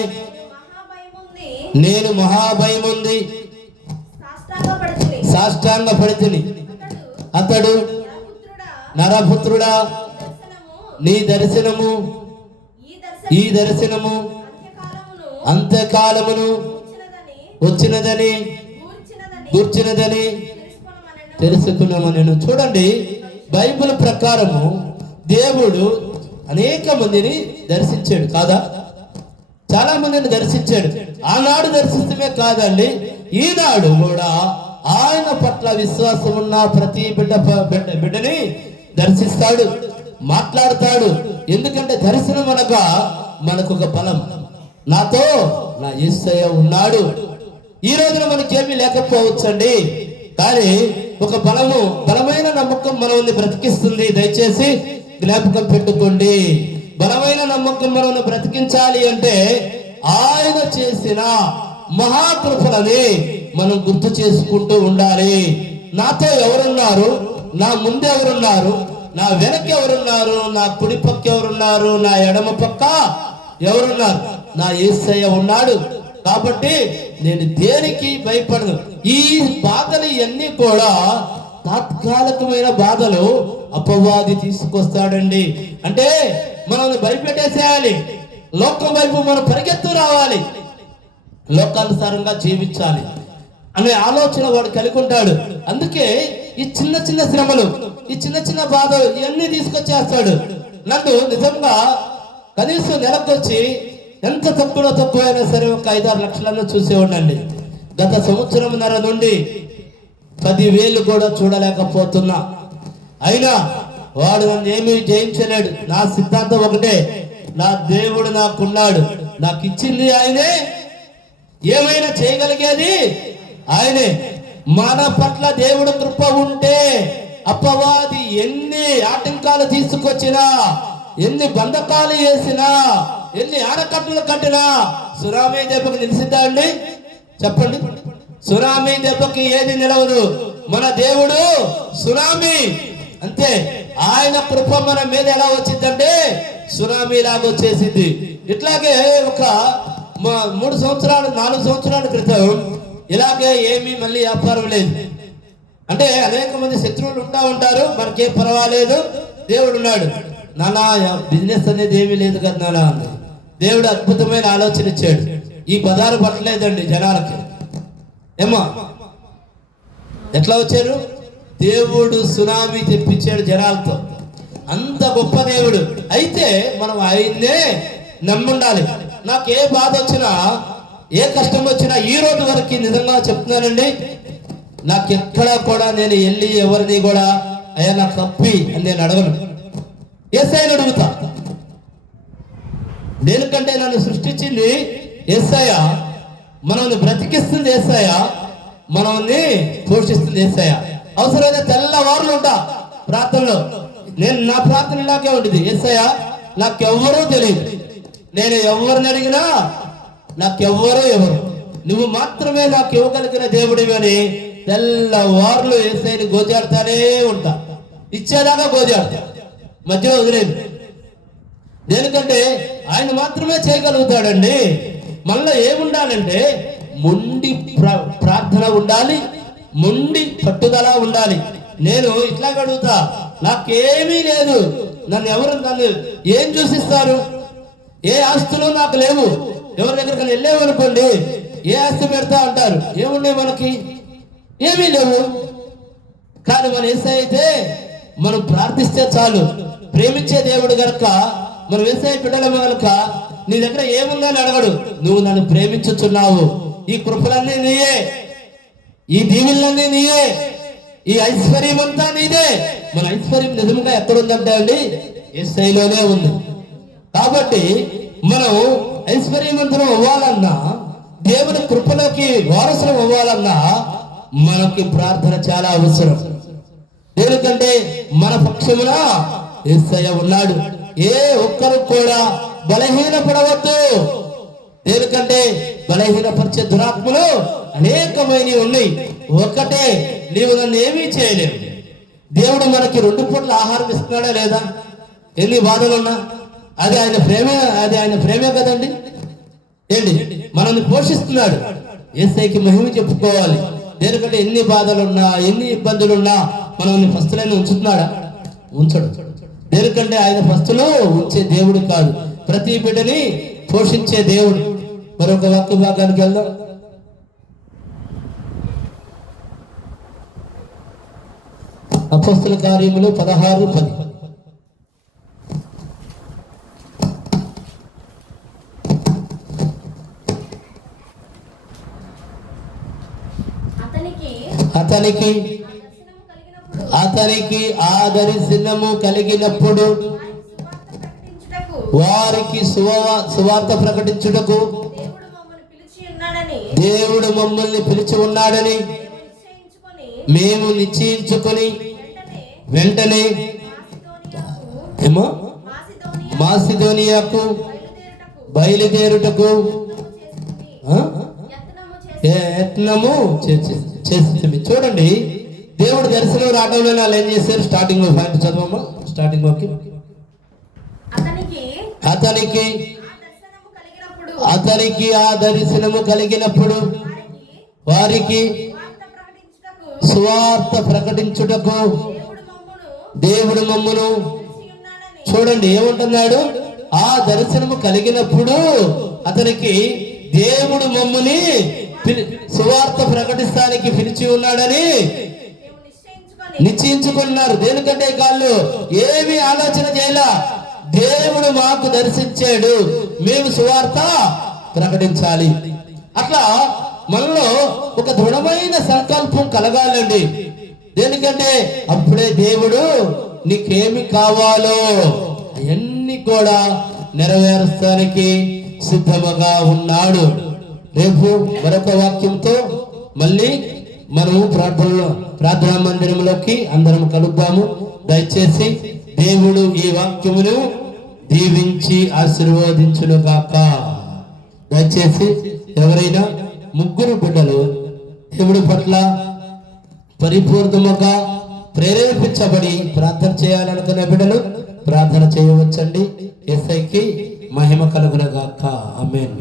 నేను మహాభయముంది సాష్టాంగ పడితిని. అతడు నరపుత్రుడా, నీ దర్శనము ఈ దర్శనము అంత్యకాలమును వచ్చినదని గూర్చినదని తెలుసుకున్నామని. చూడండి, బైబిల్ ప్రకారము దేవుడు అనేక మందిని దర్శించాడు, కాదా? చాలా మందిని దర్శించాడు. ఆనాడు దర్శించడమే కాదండి, ఈనాడు కూడా ఆయన పట్ల విశ్వాసం ఉన్న ప్రతి బిడ్డని దర్శిస్తాడు, మాట్లాడతాడు. ఎందుకంటే దర్శనం అనగా మనకు ఒక బలం. నాతో నా యేసయ్య ఉన్నాడు. ఈ రోజున మనకేమీ లేకపోవచ్చండి, కానీ ఒక బలమైన నమ్మకం మనల్ని బ్రతికిస్తుంది. దయచేసి జ్ఞాపకం పెట్టుకోండి. బలమైన నమ్మకం మనల్ని బ్రతికించాలి అంటే ఆయన చేసిన మహాకృపలని మనం గుర్తు చేసుకుంటూ ఉండాలి. నాతో ఎవరున్నారు, నా ముందు ఎవరున్నారు, నా వెనక ఎవరున్నారు, నా కుడి పక్క ఎవరున్నారు, నా ఎడమ పక్క ఎవరున్నారు? నా యేసయ్య ఉన్నాడు. కాబట్టి నేను దేనికి భయపడను. ఈ బాధలు ఇవన్నీ కూడా తాత్కాలికమైన బాధలు అపవాది తీసుకొస్తాడండి. అంటే మనల్ని భయపెట్టేసేయాలి, లోకం వైపు మనం పరిగెత్తు రావాలి, లోకానుసారంగా జీవించాలి అనే ఆలోచన వాడు కలిగి ఉంటాడు. అందుకే ఈ చిన్న చిన్న శ్రమలు, ఈ చిన్న చిన్న బాధలు ఇవన్నీ తీసుకొచ్చేస్తాడు. నన్ను నిజంగా కనీసం నెలకొచ్చి ఎంత తక్కువైనా సరే ఒక 5-6 లక్షలను చూసే ఉండండి. గత సంవత్సరంన్నర నుండి 10,000 కూడా చూడలేకపోతున్నా. అయినా వాడు నన్ను ఏమీ జయించలేడు. నా సిద్ధాంతం ఒకటే, నా దేవుడు నాకున్నాడు, నాకు ఇచ్చింది ఆయనే, ఏమైనా చేయగలిగేది ఆయనే. మన పట్ల దేవుడు కృప ఉంటే అపవాది ఎన్ని ఆటంకాలు తీసుకొచ్చినా, ఎన్ని బంధకాలు వేసినా, ఎన్ని ఆనకట్టులు కట్టినా సునామీ దెబ్బకి నిలిసిద్దా అండి? చెప్పండి. సునామీ దెబ్బకి ఏది నిలవదు. మన దేవుడు సునామీ అంతే. ఆయన కృప మన మీద ఎలా వచ్చిందంటే సునామీ లాగా వచ్చేసింది. ఇట్లాగే ఒక 3 సంవత్సరాలు 4 సంవత్సరాల క్రితం ఇలాగే ఏమీ మళ్ళీ వ్యాపారం లేదు. అంటే అనేక మంది శత్రువులు ఉంటారు, మనకేం పర్వాలేదు, దేవుడు ఉన్నాడు. నానా బిజినెస్ అనేది ఏమీ లేదు కదా నానా అన్నది. దేవుడు అద్భుతమైన ఆలోచన ఇచ్చాడు. ఈ బజారు పట్టలేదండి జనాలకి. ఏమో ఎట్లా వచ్చారు? దేవుడు సునామీ తెప్పించాడు జనాలతో. అంత గొప్ప దేవుడు. అయితే మనం ఆయన్నే నమ్ముండాలి. నాకు ఏ బాధ వచ్చినా, ఏ కష్టం వచ్చినా ఈ రోజు వరకు నిజంగా చెప్తున్నానండి, నాకు ఎక్కడా కూడా నేను వెళ్ళి ఎవరిని కూడా అయ్యా నాకు తప్పి అని నేను అడగను. యేసయ్యని అడుగుతా. దేనికంటే నన్ను సృష్టించింది యేసయ్య, మనల్ని బ్రతికిస్తుంది యేసయ్య, మనల్ని పోషిస్తుంది యేసయ్య. అవసరమైతే తెల్లవారులు ఉంటా ప్రార్థనలో. నా ప్రార్థన ఇలాగే ఉంటుంది, యేసయ్య నాకెవ్వరూ తెలియదు, నేను ఎవరిని అడిగినా నాకెవ్వరూ ఎవరు, నువ్వు మాత్రమే నాకు ఇవ్వగలిగిన దేవుడివి అని తెల్లవారులు యేసయ్యని గోజాడుతానే ఉంటా. ఇచ్చేదాకా గోజాడుతా, మధ్యలో వదిలేదు. దేనికంటే ఆయన మాత్రమే చేయగలుగుతాడండి. మళ్ళీ ఏముండాలంటే మొండి ప్రార్థన ఉండాలి, మొండి పట్టుదల ఉండాలి. నేను ఇట్లా అడుగుతా, నాకేమీ లేదు, నన్ను ఏం చూసిస్తారు? ఏ ఆస్తులు నాకు లేవు. ఎవరి దగ్గరికి వెళ్ళేవనుకోండి, ఏ ఆస్తి పెడతా అంటారు. ఏముండే మనకి? ఏమీ లేవు. కానీ మన యేసయ్య అయితే మనం ప్రార్థిస్తే చాలు. ప్రేమించే దేవుడు గనక, మనం యేసయ్య బిడ్డలము గనక నీ దగ్గర ఏముందని అడగడు. నువ్వు నన్ను ప్రేమించుచున్నావు, ఈ కృపలన్నీ నీయే, ఈ దీవులన్నీ నీయే, ఈ ఐశ్వర్యం అంతా నీదే. మన ఐశ్వర్యం నిజంగా ఎక్కడుందంటే అండి యేసయ్యలోనే ఉంది. కాబట్టి మనం ఐశ్వర్యవంతులం అవ్వాలన్నా, దేవుని కృపలోకి వారసులం అవ్వాలన్నా మనకి ప్రార్థన చాలా అవసరం. ఎందుకంటే మన పక్షమున యేసయ్య ఉన్నాడు. ఏ ఒక్కరు కూడా బలహీనపడవద్దు. ఎందుకంటే బలహీనపరిచే దురాత్మలు అనేకమైనవి ఉన్నాయి. ఒకటే, నీవు నన్ను ఏమీ చేయలేవు. దేవుడు మనకి 2 పూట్ల ఆహారం ఇస్తున్నాడా లేదా? ఎన్ని బాధలున్నా అది ఆయన ప్రేమే కదండి. ఏంటి, మనల్ని పోషిస్తున్నాడు. యేసయ్యకి మహిమ చెప్పుకోవాలి. ఎందుకంటే ఎన్ని బాధలున్నా, ఎన్ని ఇబ్బందులున్నా మనల్ని ఫస్ట్లైన ఉంచుతున్నాడా? ఉంచడు. ఎందుకంటే ఆయన ఫస్ట్లో ఉంచే దేవుడు కాదు, ప్రతి బిడ్డని పోషించే దేవుడు. మరొక వాక్య భాగానికి వెళ్దాం. అపోస్తల కార్యములు 16:10. అతనికి ఆ దర్శనము కలిగినప్పుడు వారికి సువార్త ప్రకటించుటకు దేవుడు మమ్మల్ని పిలిచి ఉన్నాడని మేము నిశ్చయించుకొని వెంటనే మాసిదోనియాకు బయలుదేరుటకు యత్నము చేసి. చూడండి, దేవుడు దర్శనం రావడంలో వాళ్ళు ఏం చేశారు? స్టార్టింగ్ లో పాయింట్ చదవమ్మా. స్టార్టింగ్ లోకి అతనికి ఆ దర్శనము కలిగినప్పుడు వారికి వార్త ప్రకటించుటకు సువార్త ప్రకటించుటకు దేవుడు దేవుడు మమ్మును మమ్మును పిలిచి ఉన్నాడని చూడండి ఏమంటున్నాడు, ఆ దర్శనము కలిగినప్పుడు అతనికి దేవుడు మమ్ముని సువార్త ప్రకటిస్తానికి పిలిచి ఉన్నాడని మేము నిశ్చయించుకొని నిశ్చయించుకున్నారు. దేనికంటే కాళ్ళు ఏమి ఆలోచన చేయలా, దేవుడు మాకు దర్శించాడు, మేము సువార్త ప్రకటించాలి. అట్లా మనలో ఒక దృఢమైన సంకల్పం కలగాలండి. దేనికంటే అప్పుడే దేవుడు నీకేమి కావాలో అవన్నీ కూడా నెరవేర్చడానికి సిద్ధముగా ఉన్నాడు. రేపు మరొక వాక్యంతో మళ్ళీ మనము ప్రార్థనా మందిరంలోకి అందరం కలుద్దాము. దయచేసి దేవుడు ఈ వాక్యమును దీవించి ఆశీర్వదించును గాక. దయచేసి ఎవరైనా ముగ్గురు బిడ్డలు దేవుడి పట్ల పరిపూర్ణముగా ప్రేరేపించబడి ప్రార్థన చేయాలనుకునే బిడ్డలు ప్రార్థన చేయవచ్చండి. యేసయ్యకి మహిమ కలుగును గాక. ఆమేన్.